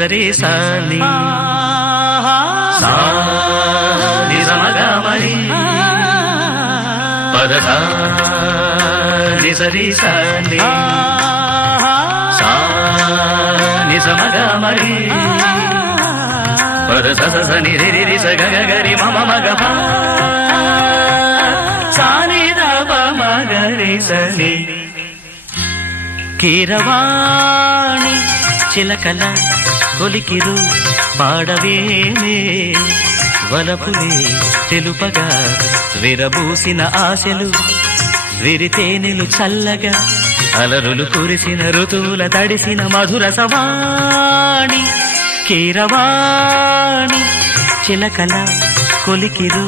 నిజరి సాని సా నిజమగమరి పదధ నిజరి సాని సా నిజమగమరి పదధ స ని రి రి స గ గ రి మ మ గ ప సా ని ద ప మ గ రి స ని కీరవాణి చిలకల కొలికిరు పాడవేమే వలపులే తెలుపగా విరబూసిన ఆశలు విరితేనెలు చల్లగా అలరులు కురిసిన ఋతువుల తడిసిన మధుర సవాణి కీరవాణి చిలకల కొలికిరు